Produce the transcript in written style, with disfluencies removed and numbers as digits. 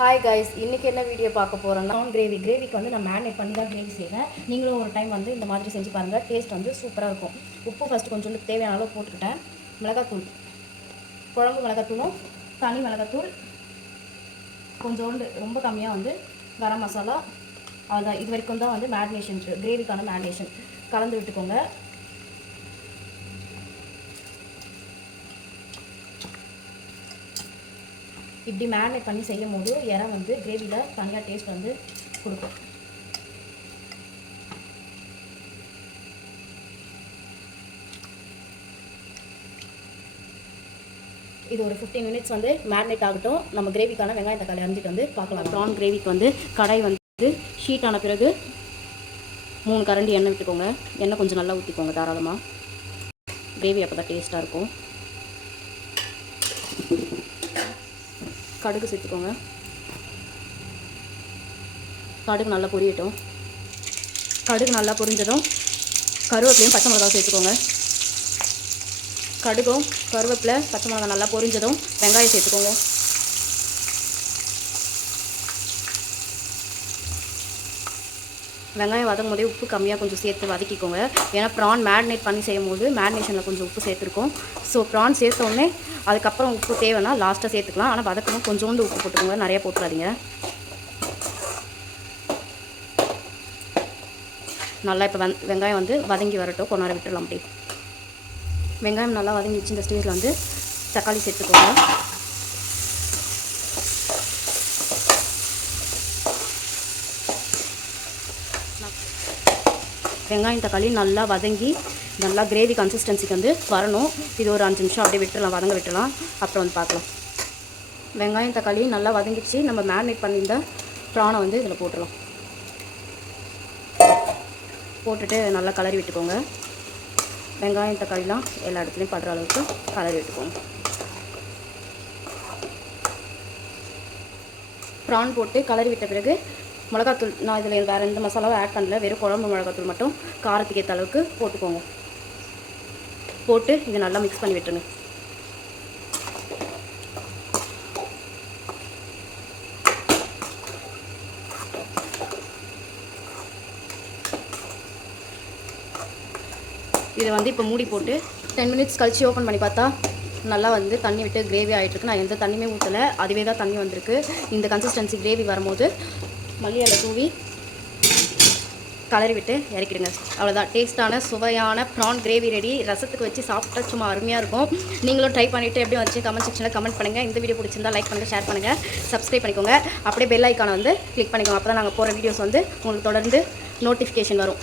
Hi guys, இன்றைக்கி என்ன video பார்க்க போகிறோம்னா கிரேவிக்கு வந்து நான் மேரினேட் பண்ணி தான் கிரேவி செய்வேன். நீங்களும் ஒரு டைம் வந்து இந்த மாதிரி செஞ்சு பாருங்கள். டேஸ்ட் வந்து சூப்பராக இருக்கும். உப்பு ஃபஸ்ட்டு கொஞ்சோண்டு தேவையான அளவு போட்டுக்கிட்டேன். மிளகாத்தூள், குழம்பு மிளகாத்தூளும் தனி மிளகாத்தூள் கொஞ்சோண்டு, ரொம்ப கம்மியாக வந்து கரம் மசாலா. அதுதான் இது வரைக்கும் தான் வந்து மேரினேஷன், கிரேவிக்கான மேரினேஷன் கலந்து விட்டுக்கோங்க. இப்படி மேரினேட் பண்ணி செய்யும் போது இறை வந்து கிரேவியில் தனியாக டேஸ்ட் வந்து கொடுக்கும். இது ஒரு 15 மினிட்ஸ் வந்து மேரினேட் ஆகட்டும். நம்ம கிரேவிக்கான வெங்காயம் தக்காளி அரிஞ்சிட்டு வந்து பார்க்கலாம். ப்ரான் கிரேவிக்கு வந்து கடாய் வந்து ஹீட் ஆன பிறகு 3 கரண்டி எண்ணெய் விட்டுக்கோங்க. எண்ணெய் கொஞ்சம் நல்லா ஊற்றிக்கோங்க தாராளமாக. கிரேவி அப்போ தான் டேஸ்ட்டாக இருக்கும். கடுகு சேர்த்துக்கோங்க. கடுகு நல்லா பொரியட்டும். கடுகு நல்லா பொரிஞ்சதும் கருவேப்பிலையும் பச்சை மிளகாவும் சேர்த்துக்கோங்க. கடுகும் கருவேப்பிலை பச்சை மிளகாய் நல்லா பொரிஞ்சதும் வெங்காயம் சேர்த்துக்கோங்க. வெங்காயம் வதங்கும் போதே உப்பு கம்மியாக கொஞ்சம் சேர்த்து வதக்கிக்கோங்க. ஏன்னா ப்ரான் மேரினேட் பண்ணி செய்யும் போது மேரினேஷனில் கொஞ்சம் உப்பு சேர்த்துருக்கோம். ஸோ ப்ரான் சேர்த்தோடனே அதுக்கப்புறம் உப்பு தேவைன்னா லாஸ்ட்டாக சேர்த்துக்கலாம். ஆனால் வதக்கணும் கொஞ்சோண்டு உப்பு போட்டுக்கோங்க, நிறையா போட்டுறாதீங்க. நல்லா இப்போ வெங்காயம் வந்து வதங்கி வரட்டும், கொஞ்ச நேரம் விட்டுடலாம். அப்படி வெங்காயம் நல்லா வதங்கிச்சு. இந்த ஸ்டேஜில் வந்து தக்காளி சேர்த்துக்கோங்க. வெங்காயம் தக்காளி நல்லா வதங்கி நல்லா கிரேவி கன்சிஸ்டன்சிக்கு வந்து வரணும். இது ஒரு 5 நிமிஷம் அப்படியே விட்டுடலாம், வதங்க விட்டுடலாம். அப்புறம் வந்து பார்க்கலாம். வெங்காயம் தக்காளி நல்லா வதங்கிடுச்சு. நம்ம மேரினேட் பண்ணியிருந்த ப்ரானை வந்து இதில் போட்டுடலாம். போட்டுட்டு நல்லா கலரி விட்டுக்கோங்க. வெங்காயம் தக்காளிலாம் எல்லா இடத்துலையும் படுற அளவுக்கு கலரி விட்டுக்கோங்க. ப்ரான் போட்டு கலரி விட்ட பிறகு மிளகாத்தூள், நான் இதில் வேறு எந்த மசாலாவும் ஆட் பண்ணல, வெறும் குழம்பு மிளகாத்தூள் மட்டும் காரத்துக்கு ஏற்ற அளவுக்கு போட்டுக்கோங்க. போட்டு இதை நல்லா மிக்ஸ் பண்ணி விட்டுருங்க. இதை வந்து இப்போ மூடி போட்டு 10 மினிட்ஸ் கழிச்சு ஓப்பன் பண்ணி பார்த்தா நல்லா வந்து தண்ணி விட்டு கிரேவி ஆகிட்டுருக்கு. நான் எந்த தண்ணியுமே ஊற்றலை, அதுவே தான் தண்ணி வந்திருக்கு. இந்த கன்சிஸ்டன்சி கிரேவி வரும்போது மல்லி இலை தூவி கலரி விட்டு இறக்கிடுங்க. அவ்வளோதான், டேஸ்ட்டான சுவையான ப்ரான் கிரேவி ரெடி. ரசத்துக்கு வச்சு சாப்பிட்டா சும்மா அருமையாக இருக்கும். நீங்களும் ட்ரை பண்ணிவிட்டு எப்படி வந்துச்சு கமெண்ட் செக்ஷனில் கமெண்ட் பண்ணுங்கள். இந்த வீடியோ பிடிச்சிருந்தா லைக் பண்ணுங்கள், ஷேர் பண்ணுங்கள், சப்ஸ்கிரைப் பண்ணிக்கோங்க. அப்படியே பெல் ஐக்கானை வந்து கிளிக் பண்ணிக்கோங்க. அப்போ தான் நாங்கள் போகிற வீடியோஸ் வந்து உங்களுக்கு தொடர்ந்து நோட்டிஃபிகேஷன் வரும்.